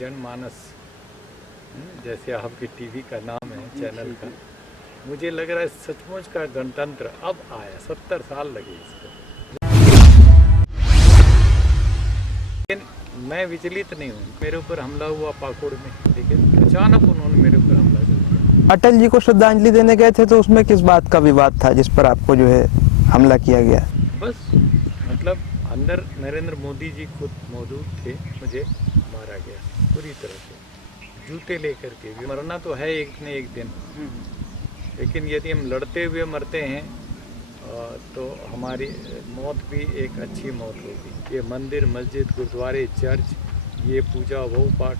जनमानस, जैसे आपके टीवी का नाम है चैनल का, मुझे लग रहा है सचमुच का गणतंत्र अब आया। 70 साल लगे इसको, लेकिन मैं विचलित नहीं हूँ। मेरे ऊपर हमला हुआ पाकुड़ में, लेकिन अचानक उन्होंने मेरे ऊपर हमला कर दिया। अटल जी को श्रद्धांजलि देने गए थे तो उसमें किस बात का विवाद था जिस पर आपको जो है हमला किया गया? बस मतलब अंदर नरेंद्र मोदी जी खुद मौजूद थे, मुझे मारा गया पूरी तरह से, जूते लेकर के। मरना तो है एक न एक दिन, लेकिन यदि हम लड़ते हुए मरते हैं तो हमारी मौत भी एक अच्छी मौत होगी। ये मंदिर, मस्जिद, गुरुद्वारे, चर्च, ये पूजा वो पाठ,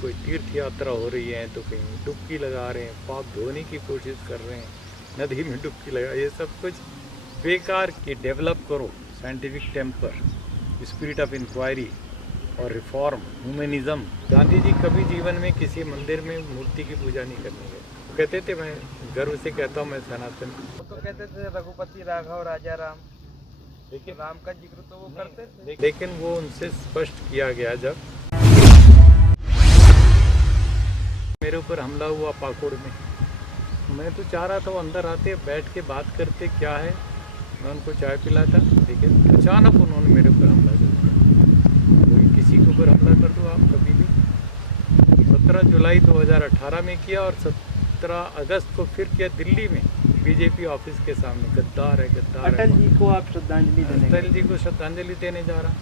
कोई तीर्थ यात्रा हो रही है तो कहीं डुबकी लगा रहे हैं, पाप धोने की कोशिश कर रहे हैं, नदी में डुबकी लगा, ये सब कुछ बेकार की। डेवलप करो scientific temper, spirit of inquiry और रिफॉर्म, ह्यूमनिज्म। गांधी जी कभी जीवन में किसी मंदिर में मूर्ति की पूजा नहीं करने गए। कहते थे, मैं गर्व से कहता हूँ मैं सनातन। वो तो कहते थे रघुपति राघव राजा राम, लेकिन राम का जिक्र तो वो करते थे। लेकिन वो उनसे स्पष्ट किया गया जब मेरे ऊपर हमला हुआ पाकुड़ में। मैं तो चाह रहा था वो अंदर आते, बैठ के बात करते, क्या है, मैं उनको चाय पिलाता, लेकिन अचानक उन्होंने मेरे ऊपर हमला कर दिया। कोई किसी के ऊपर हमला कर दो आप कभी भी। 17 जुलाई 2018 में किया और 17 अगस्त को फिर किया दिल्ली में, बीजेपी ऑफिस के सामने। गद्दार है, गद्दार है। अटल जी को आप श्रद्धांजलि देने अटल जी को श्रद्धांजलि देने जा रहा हूँ,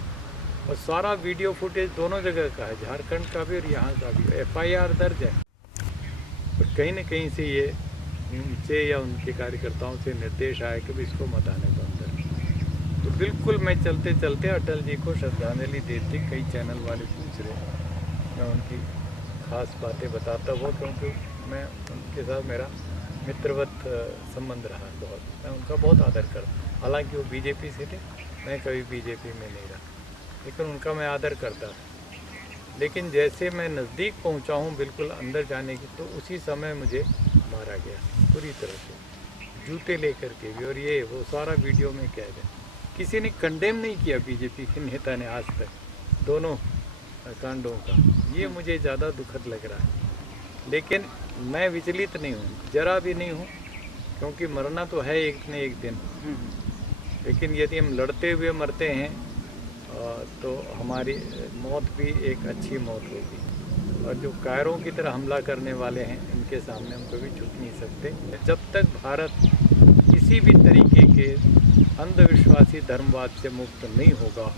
और सारा वीडियो फुटेज दोनों जगह का है, झारखंड का भी और यहाँ का भी। FIR दर्ज है, और कहीं न कहीं से ये उनसे या उनके कार्यकर्ताओं से निर्देश आया कि इसको मत आने दो अंदर। तो बिल्कुल मैं चलते चलते अटल जी को श्रद्धांजलि देते, कई चैनल वाले पूछ रहे, मैं उनकी खास बातें बताता हुआ, क्योंकि मैं उनके साथ मेरा मित्रवत संबंध रहा बहुत। मैं उनका बहुत आदर करता, हालांकि वो बीजेपी से थे, मैं कभी बीजेपी में नहीं रहा, लेकिन उनका मैं आदर करता। लेकिन जैसे मैं नज़दीक पहुंचा हूं बिल्कुल अंदर जाने की, तो उसी समय मुझे मारा गया पूरी तरह से, जूते लेकर के भी। और ये वो सारा वीडियो में कैद है। किसी ने कंडेम नहीं किया बीजेपी के नेता ने आज तक दोनों कांडों का। ये मुझे ज़्यादा दुखद लग रहा है, लेकिन मैं विचलित नहीं हूँ, जरा भी नहीं हूँ, क्योंकि मरना तो है एक न एक दिन। लेकिन यदि हम लड़ते हुए मरते हैं तो हमारी मौत भी एक अच्छी मौत होगी। और जो कायरों की तरह हमला करने वाले हैं, इनके सामने हम कभी झुक नहीं सकते। जब तक भारत किसी भी तरीके के अंधविश्वासी धर्मवाद से मुक्त नहीं होगा,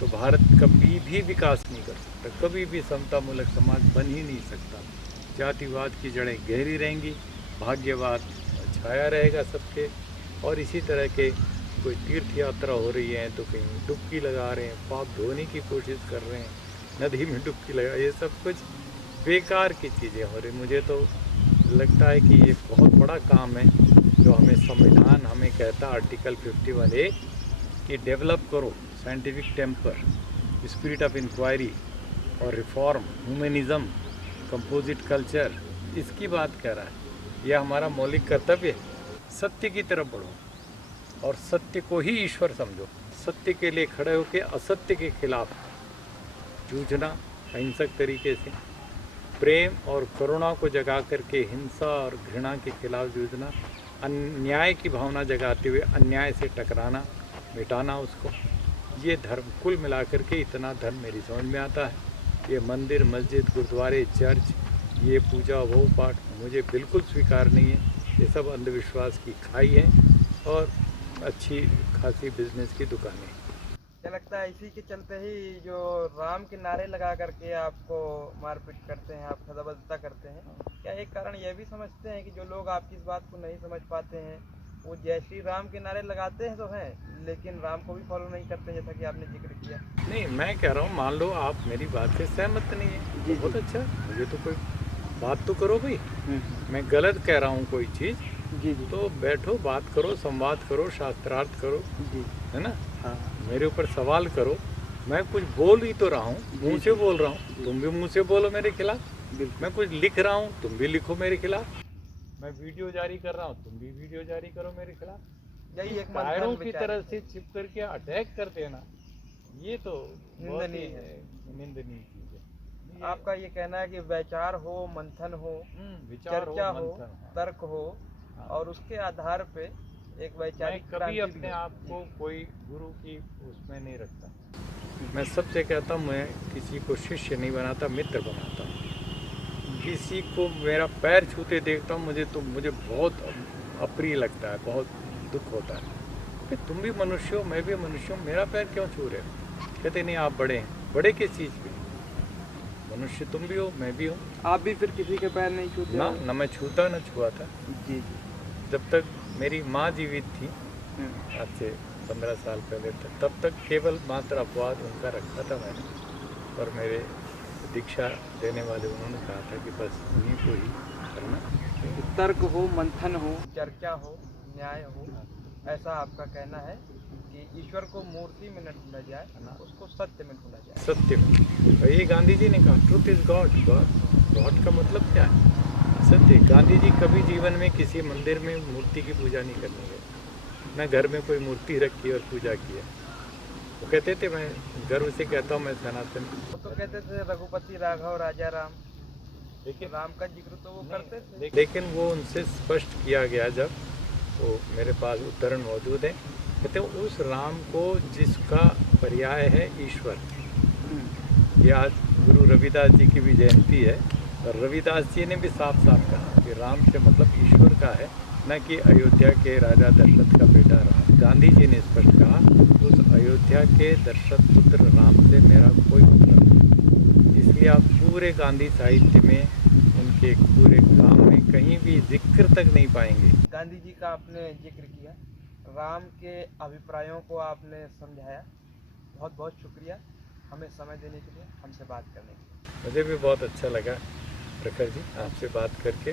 तो भारत कभी भी विकास नहीं कर सकता, कभी भी समतामूलक समाज बन ही नहीं सकता। जातिवाद की जड़ें गहरी रहेंगी, भाग्यवाद छाया रहेगा सबके, और इसी तरह के कोई तीर्थ यात्रा हो रही है तो कहीं डुबकी लगा रहे हैं, पाप धोने की कोशिश कर रहे हैं, नदी में डुबकी लगा, ये सब कुछ बेकार की चीज़ें हो रही। मुझे तो लगता है कि ये बहुत बड़ा काम है जो हमें संविधान हमें कहता, आर्टिकल 51A, कि डेवलप करो scientific temper, spirit of inquiry और रिफॉर्म, ह्यूमनिज्म, कंपोजिट कल्चर, इसकी बात कह रहा है। यह हमारा मौलिक कर्तव्य है। सत्य की तरफ बढ़ो और सत्य को ही ईश्वर समझो। सत्य के लिए खड़े होकर असत्य के खिलाफ जूझना अहिंसक तरीके से, प्रेम और करुणा को जगा करके हिंसा और घृणा के खिलाफ जूझना, अन्याय की भावना जगाते हुए अन्याय से टकराना, मिटाना उसको। ये धर्म कुल मिलाकर के इतना धर्म मेरी समझ में आता है। ये मंदिर, मस्जिद, गुरुद्वारे, चर्च, ये पूजा वो पाठ मुझे बिल्कुल स्वीकार नहीं है। ये सब अंधविश्वास की खाई है और अच्छी खासी बिजनेस की दुकानें। क्या लगता है इसी के चलते ही जो राम के नारे लगा करके आपको मारपीट करते हैं, आप सदाबद्दता करते हैं? क्या एक कारण यह भी समझते हैं कि जो लोग आपकी इस बात को नहीं समझ पाते हैं, वो जय श्री राम के नारे लगाते हैं तो हैं, लेकिन राम को भी फॉलो नहीं करते, जैसा कि आपने जिक्र किया? नहीं, मैं कह रहा हूँ, मान लो आप मेरी बात से सहमत नहीं है, जी, बहुत जी। अच्छा, मुझे तो कोई बात तो करो भाई। मैं गलत कह रहा हूँ कोई चीज़, जी जी तो बैठो, बात करो, संवाद करो, शास्त्रार्थ करो, जी। है ना। हाँ मेरे ऊपर सवाल करो, मैं कुछ बोल ही तो रहा हूँ, मुंह से बोल रहा हूँ, जी। तुम भी मुंह से बोलो मेरे खिलाफ। बिल्कुल। मैं कुछ लिख रहा हूँ, तुम भी लिखो मेरे खिलाफ। मैं वीडियो जारी कर रहा हूँ, तुम भी वीडियो जारी करो मेरे खिलाफ। यही एक कायरों मंथन की विचार तरह से चिप करके अटैक कर देना, ये तो बहुत ही निंदनीय है। निंदनीय चीज़ है। आपका ये कहना है कि विचार हो, मंथन हो, विचार चर्चा हो, मंथन हो। तर्क हो, हाँ। और उसके आधार पे एक मैं वैचारिक कभी क्रांति अपने भी हो। आप को कोई गुरु की उसमें नहीं रखता। मैं सबसे कहता हूँ, मैं किसी को शिष्य नहीं बनाता, मित्र बनाता हूँ। किसी को मेरा पैर छूते देखता हूँ, मुझे बहुत अप्रिय लगता है, बहुत दुख होता है कि तुम भी मनुष्य हो, मैं भी मनुष्य हूँ, मेरा पैर क्यों छू रहे हो? कहते नहीं, आप बड़े हैं। बड़े किस चीज़ पे? मनुष्य तुम भी हो, मैं भी हूँ आप भी फिर किसी के पैर नहीं छूते ना। हो? ना मैं छूता ना छुआ था। जी जी। जब तक मेरी माँ जीवित थी, आज से 15 साल पहले तक, तब तक केवल मात्र अपवाद उनका रखा था मैंने। और मेरे दीक्षा देने वाले उन्होंने कहा था कि बस उन्हीं को ही करना। तर्क हो, मंथन हो, चर्चा हो, न्याय हो, ऐसा आपका कहना है कि ईश्वर को मूर्ति में न ढूंढा जाए, उसको सत्य में ढूंढा जाए। सत्य में। और ये गांधी जी ने कहा, ट्रुथ इज गॉड। गॉड का मतलब क्या है? सत्य। गांधी जी कभी जीवन में किसी मंदिर में मूर्ति की पूजा नहीं करने गए, न घर में कोई मूर्ति रखी और पूजा की है। वो कहते थे, मैं गर्व से कहता हूँ, मैं सनातन। वो तो कहते थे रघुपति राघव राजा राम, लेकिन राम का जिक्र तो वो करते थे। लेकिन वो उनसे स्पष्ट किया गया, जब वो मेरे पास उद्धरण मौजूद है, कहते हैं उस राम को जिसका पर्याय है ईश्वर। ये आज गुरु रविदास जी की भी जयंती है, और रविदास जी ने भी साफ साफ कहा कि राम से मतलब ईश्वर का है, न कि अयोध्या के राजा दशरथ का बेटा राम। गांधी जी ने स्पष्ट कहा, उस अयोध्या के दशरथ पुत्र राम से मेरा कोई मतलब नहीं। इसलिए आप पूरे गांधी साहित्य में, उनके पूरे काम में कहीं भी जिक्र तक नहीं पाएंगे। गांधी जी का आपने जिक्र किया, राम के अभिप्रायों को आपने समझाया। बहुत बहुत शुक्रिया हमें समय देने के लिए, हमसे बात करने के लिए। मुझे भी बहुत अच्छा लगा प्रखर जी आपसे बात करके।